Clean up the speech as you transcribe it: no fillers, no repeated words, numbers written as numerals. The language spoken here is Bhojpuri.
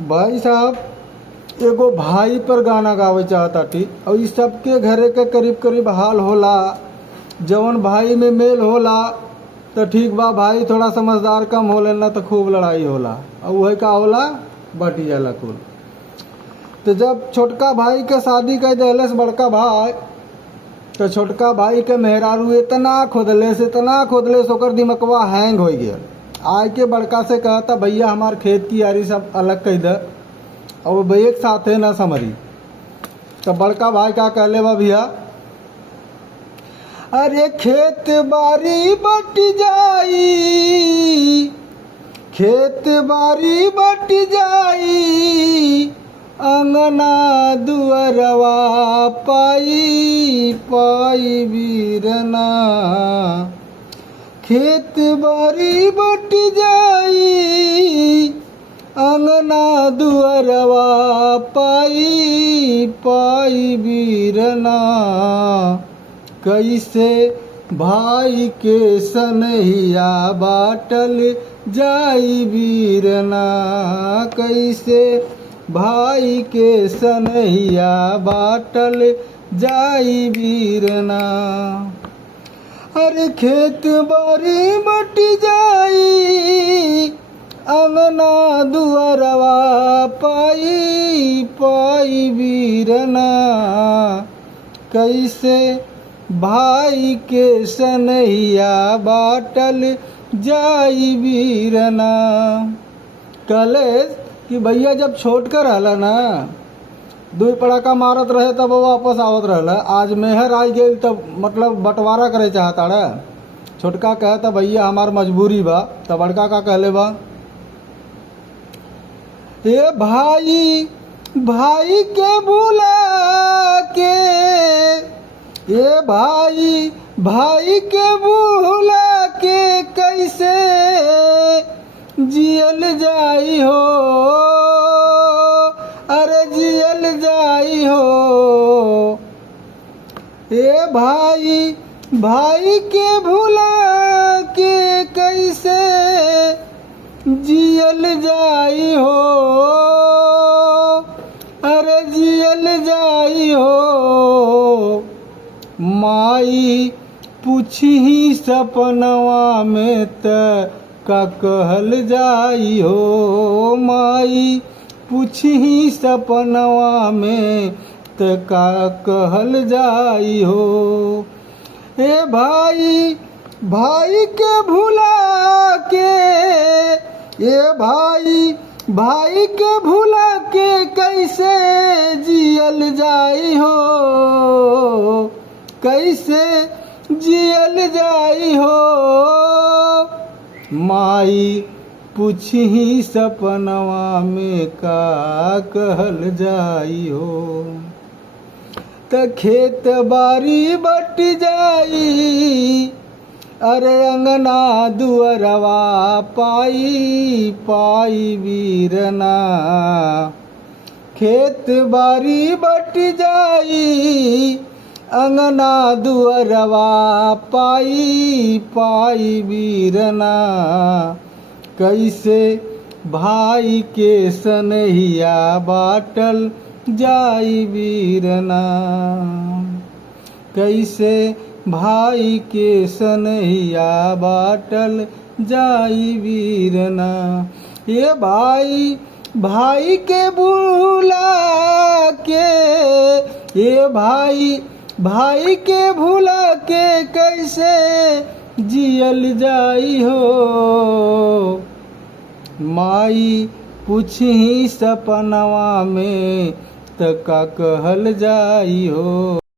भाई साहब एगो भाई पर गाना गावे चाहता थी और इस सबके घरे के करीब करीब हाल होला। जवन भाई में मेल होला तो ठीक बा, भाई थोड़ा समझदार कम होले ना तो खूब लड़ाई होला और वही का होला बटी जाला कुल। तो जब छोटका भाई के शादी कर दिले से बड़का भाई, तो छोटका भाई के मेहरारू इतना खोदले से ओकर दिमकवा हैंग हो गया। आय के बड़का से कहता भैया हमार खेत की यारी सब अलग कह दे और वो एक साथे न समरी। तो बड़का भाई क्या कहले बा भैया, अरे खेत बारी बट जाई, खेत बारी बट जाई, अंगना दुअरवा पाई पाई बीरना। खेत बारी बट जाई, अंगना दुअरवा पाई पाई बीरना। कैसे भाई के सनहिया बाटल जाई बीरना, कैसे भाई के सनहिया बाटल जाई बीरना। अरे खेत बारी बट जाई, अंगना दुअरवा पाई पाई बीरना। कैसे भाई के सनहिया बाटल जाई बीरना। कहले कि भैया जब छोट कर रहला ना, दुई पड़ाका मारत रहे तब वो वापस आवत रहला। आज मेहर आई गई तब मतलब बंटवारा करे चाहता रे। छोटका कहता भैया हमार मजबूरी बा। तब बड़का का कहले बा, ए भाई भाई के बुला के, ए भाई भाई के बुला के, कैसे जियल जाई हो, अरे जियल जाई हो। ए भाई भाई के भुला के, कैसे जियल जाई हो, अरे जियल जाई हो। माई पूछी सपनवा में त का कहल जाई हो, माई पूछी सपनवा में त का कहल जाई हो। ए भाई भाई के भुला के, ए भाई भाई के भुला के, कैसे जियल जाई हो, कैसे जियल जाई हो। माई पूछही सपनवा में का कहल जाई हो। त खेत बारी बट जाई, अरे अंगना दुअरवा पाई पाई बीरना। खेत बारी बट जाई, अंगना दुअरवा पाई पाई बीरना। कैसे भाई के सनहिया बाटल जाई बीरना, कैसे भाई के सनहिया बाटल जाई बीरना। ये भाई भाई के बुला के, ये भाई भाई के भुला के, कैसे जियल जाई हो। माई पूछही सपनवा में त का कहल जाई हो।